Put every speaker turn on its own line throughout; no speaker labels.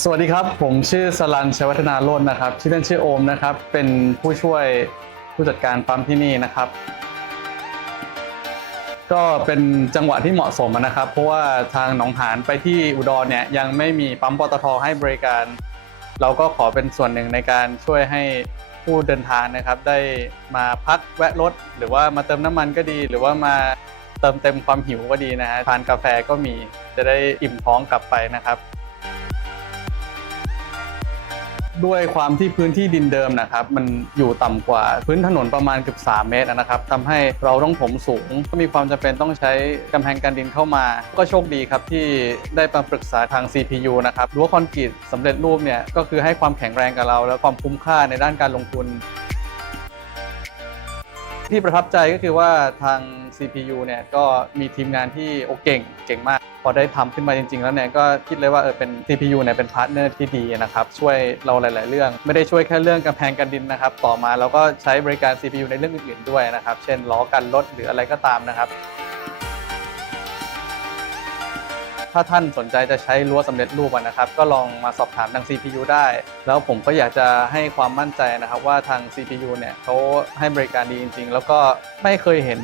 สวัสดีครับ ผมชื่อสลันชัยวัฒนาโรจน์นะครับชื่อเล่นชื่อโอมนะครับ เป็นผู้ช่วยผู้จัดการปั๊มที่นี่นะครับ ก็เป็นจังหวะที่เหมาะสมนะครับ เพราะว่าทางหนองหานไปที่อุดรเนี่ยยังไม่มีปั๊มปตทให้บริการ เราก็ขอเป็นส่วนหนึ่งในการช่วยให้ผู้เดินทางนะครับ ได้มาพักแวะรถ หรือว่ามาเติมน้ำมันก็ดี หรือว่ามาเติมเต็มความหิวก็ดีนะฮะทานกาแฟก็มีจะได้อิ่มท้องกลับไปนะครับ ด้วยความที่พื้นที่ดินเดิมนะครับมันอยู่ต่ำกว่าพื้นถนนประมาณเกือบ3เมตรนะครับทำให้เราต้องถมสูง ก็มีความจำเป็นต้องใช้กำแพงกันดินเข้ามา ก็โชคดีครับที่ได้มาปรึกษาทาง CPU นะครับรั้วคอนกรีตสำเร็จรูปเนี่ยก็คือให้ความแข็งแรงกับเรา และความคุ้มค่าในด้านการลงทุน ที่ประทับใจก็คือว่าทาง CPU เนี่ยก็มีทีมงานที่โอเก่งเก่งมาก พอได้ทำขึ้นมาจริง ๆ แล้วเนี่ยก็คิดเลยว่าเออเป็น CPU เนี่ยเป็นพาร์ทเนอร์ที่ดีนะครับ ช่วยเราหลาย ๆ เรื่อง ไม่ได้ช่วยแค่เรื่องกำแพงกันดินนะครับ ต่อมาเราก็ใช้บริการ CPU ในเรื่องอื่น ๆ ด้วยนะครับ เช่นล้อกันรถหรืออะไรก็ตามนะครับ ถ้าท่านสนใจจะใช้รั้วสำเร็จรูปนะครับ ก็ลองมาสอบถามทาง CPU ได้ แล้วผมก็อยากจะให้ความมั่นใจนะครับว่าทาง CPU เนี่ยเขาให้บริการดีจริง ๆ แล้วก็ไม่เคยเห็น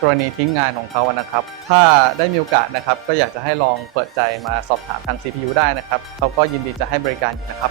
กรณีทิ้งงานของเขานะครับ ถ้าได้มีโอกาสนะครับ ก็อยากจะให้ลองเปิดใจมาสอบถามทาง CPU ได้นะครับเขาก็ยินดีจะให้บริการอยู่นะครับ